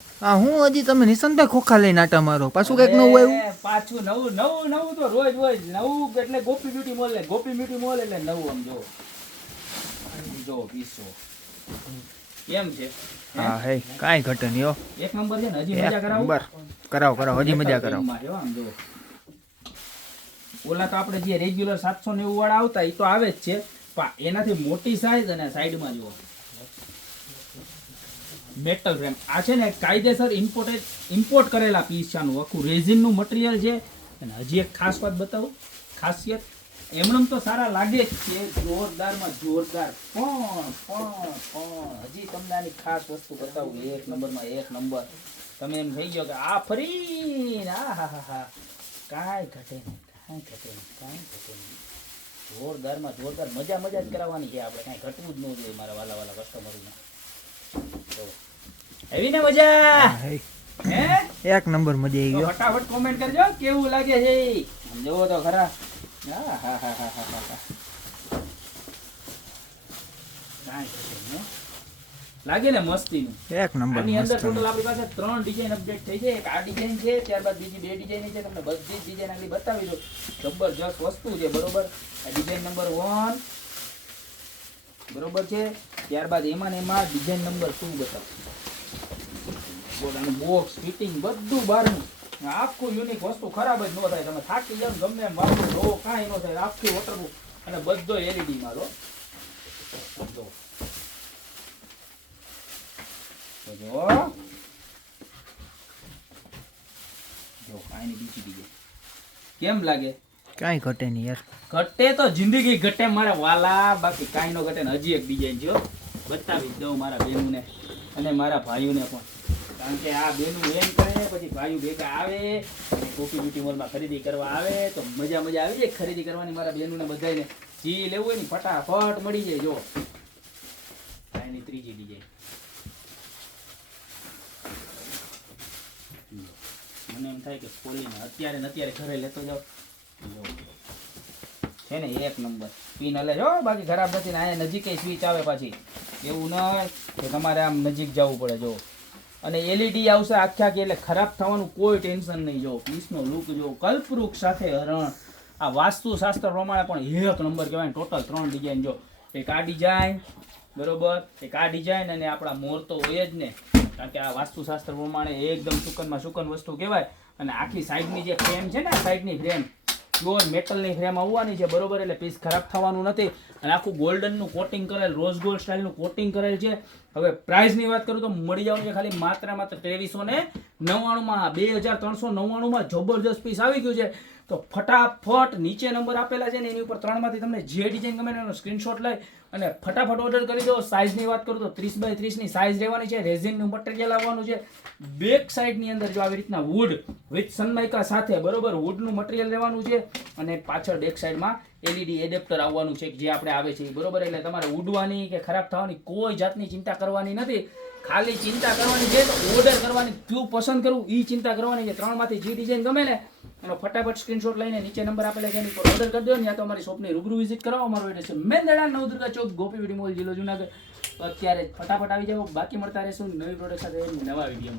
હા હું હજી તમે નિશાંતભાઈ ખોખા લઈને આટા મારો પાછું કઈક નવું આવ્યું. પાછું નવું નવું નવું તો રોજ રોજ નવું એટલે ગોપી બ્યુટી મોલ ને ગોપી બ્યુટી મોલ એટલે નવું આમ જો પીસો કેમ છે. હા હે કાંઈ ઘટે નહીં હો. એક નંબર છે ને હજી મજા કરાવો. નંબર કરાવો હજી મજા કરાવો. આમ જો ઓલા તો આપણે જે રેગ્યુલર 790 વાળા આવતા એ તો આવે જ છે પણ એનાથી મોટી સાઈઝ અને સાઈડમાં જુઓ મેટલ ફ્રેમ. આ છે ને કાયદેસર ઇમ્પોર્ટ કરેલા પીસ છે. આનું આખું રેઝિનનું મટીરિયલ છે. અને હજી એક ખાસ વાત બતાવું ખાસિયત એમણમ તો સારા લાગે જ છે જોરદારમાં જોરદાર પણ હજી તમને આની ખાસ વસ્તુ બતાવું એક નંબરમાં એક નંબર. તમે એમ થઈ ગયો કે આ ફરી આ હા કાંઈ ઘટે નહીં જોરદારમાં જોરદાર મજા જ કરાવવાની છે આપણે. કાંઈ ઘટવું જ ન જોઈએ મારા વાલા કસ્ટમરોને. એવી ને મજા હે એક નંબર મજા આવી ગયો. ફટાફટ કોમેન્ટ કરજો કેવું લાગે છે જોવો તો ખરા. લાગે ને મસ્તીનું એક નંબર. આની અંદર ટોટલ આપણી પાસે 3 ડિઝાઇન અપડેટ થઈ છે. એક આ ડિઝાઇન છે ત્યારબાદ બીજી 2 ડિઝાઇન છે. તમને બધી જ ડિઝાઇન આગળ બતાવી દઉં. જબરજસ્ત વસ્તુ છે બરોબર. આ ડિઝાઇન નંબર 1 બરોબર છે. ત્યારબાદ એમાં ને એમાં ડિઝાઇન નંબર 2 બતાવું. બોક્સ ફિટિંગ બધું બહારનું આખું યુનિક વસ્તુ ખરાબ જ ન થાય. તમે થાકી જાવ ગમે એમ વાપરો જો કાંઈ ન થાય. આખી વોટરપ્રૂફ અને બધો એલઈડી માં જો કાંઈ બીજી ડિઝાઇન કેમ લાગે. કાંઈ ઘટે નહીં યાર. ઘટે તો જિંદગી ઘટે મારા વાલા. બાકી કાંઈ નો ઘટે ને. હજી એક ડિઝાઇન છે બતાવી દઉં મારા બહેનોને અને મારા ભાઈઓને પણ. કારણ કે આ બેનું એમ કરે પછી ભાઈઓ ભેગા આવે કોફી બ્યુટી મોલમાં ખરીદી કરવા આવે તો મજા આવી જાય ખરીદી કરવાની. મારા બહેનોને બધાને જી લેવું હોય ને ફટાફટ મળી જાય. જો એની ત્રીજી ડિઝાઇન મને એમ થાય કે ખોલીને અત્યારે ને અત્યારે ઘરે લેતો જાવ છે ને એક નંબર. પીન હલે જો બાકી ખરાબ નથી ને. અહીંયા નજીક સ્વિચ આવે પાછી એવું નહીં કે તમારે આમ નજીક જવું પડે. જો અને એલઈડી આવશે આખી એટલે ખરાબ થવાનું કોઈ ટેન્શન નહીં. જો પીસનો લુક જો કલ્પવૃક્ષ સાથે હરણ. આ વાસ્તુશાસ્ત્ર પ્રમાણે પણ એક નંબર કહેવાય. ટોટલ 3 ડિઝાઇન જો એક આ ડિઝાઇન બરોબર એક આ ડિઝાઇન અને આપણા મોર તો હોય જ ને. કારણ કે આ વાસ્તુશાસ્ત્ર પ્રમાણે એકદમ સુકન વસ્તુ કહેવાય. અને આખી સાઈડની જે ફ્રેમ છે ને સાઈડની ફ્રેમ પ્યોર મેટલની ફ્રેમ આવવાની છે બરોબર. એટલે પીસ ખરાબ થવાનું નથી. અને આખું ગોલ્ડનનું કોટિંગ કરેલ રોઝ ગોલ્ડ સ્ટાઇલનું કોટિંગ કરેલ છે. હવે પ્રાઇસની વાત કરું તો મળી જવાનું છે ખાલી માત્ર 2399માં 2399માં જબરજસ્ત પીસ આવી ગયું છે. તો ફટાફટ નીચે નંબર આપેલા છે ને એની ઉપર 3 માંથી તમને જે ડિઝાઇન ગમે એનો સ્ક્રીનશોટ લઈ અને ફટાફટ ઓર્ડર કરી દો. સાઇઝની વાત કરું તો 30x30 ની સાઇઝ રહેવાની છે. રેઝિનનું મટીરિયલ આવવાનું છે. બેક સાઈડની અંદર જો આવી રીતના વુડ વિથ સનમાઇકા સાથે બરોબર વુડનું મટીરિયલ રહેવાનું છે. અને પાછળ બેક સાઈડમાં એલઈડી એડેપ્ટર આવવાનું છે જે આપણે આવે છે બરોબર. એટલે તમારે ઉડવાની કે ખરાબ થવાની કોઈ જાતની ચિંતા કરવાની નથી. ખાલી ચિંતા કરવાની છે ઓર્ડર કરવાની કયું પસંદ કરવું એ ચિંતા કરવાની છે. 3 માંથી જે ડિઝાઇન ગમે ને એનો ફટાફટ સ્ક્રીનશોટ લઈને નીચે નંબર આપેલા છે એની પર ઓર્ડર કરી દો. ને તો અમારી શોપની રૂબરૂ વિઝિટ કરાવો. અમારો એડ્રેસ છે મેંદડા નવદુર્ગા ચોક ગોપી બ્યુટી મોલ જિલ્લો જુનાગઢ. અત્યારે ફટાફટ આવી જાઓ. બાકી મળતા રહેશું નવી પ્રોડક્ટ સાથે નવા વિડીયોમાં.